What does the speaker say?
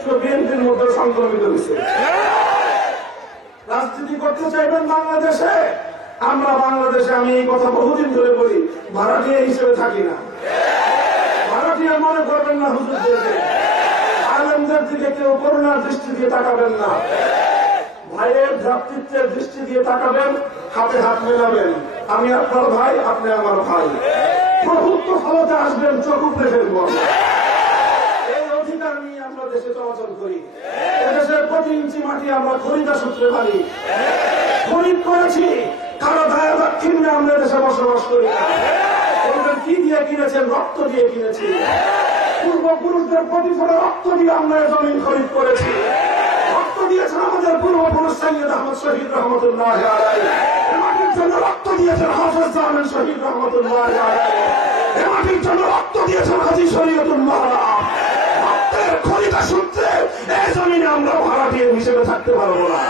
চরিত্র বিএনপির মধ্যে সংক্রমিত হয়েছে। রাজনীতি করতে চাইবেন বাংলাদেশে, আমরা বাংলাদেশে, আমি এই কথা বহুদিন ধরে বলি, ভাড়াটিয়া হিসেবে থাকি না। ভাড়াটিয়া মনে করবেন না হুজুরদেরকে, আলেমদের দিকে কেউ করুণার দৃষ্টি দিয়ে তাকাবেন না। ভাইয়ের ভ্রাতৃত্বের দৃষ্টি দিয়ে তাকাবেন, হাতে হাত মেলাবেন। আমি আপনার ভাই, আপনি আমার ভাই। প্রভুত্ব ফলতে আসবেন, চোখ উপড়ে ফেলব। এই অধিকার নিয়ে আমরা দেশে চলাচল করি। এদেশের প্রতি ইঞ্চি মাটি আমরা খরিদা সূত্রে পারি, খরিদ করেছি। কারো দায় দাক্ষিণ্যে আমরা দেশে বসবাস করি না। কি দিয়ে কিনেছেন? রক্ত দিয়ে কিনেছি। পূর্বপুরুষদের প্রতিফলে রক্ত দিয়ে আমরা জমিন খরিদ করেছি। রক্ত দিয়েছেন আমাদের পূর্বপুরুষ সৈয়দ আহমদ শহীদ রহমতুল্লাহ আলাইহি। এ মাটির জন্য রক্ত দিয়েছেন হাফেজ জামান শহীদ রহমতুল্লাহ আলাইহি। এ মাটির জন্য রক্ত দিয়েছেন হাজী শরীয়তুল্লাহ। রক্তের খরিদা সূত্রে এই জমিনে আমরা ভাড়াটিয়া হিসেবে থাকতে পারবো না।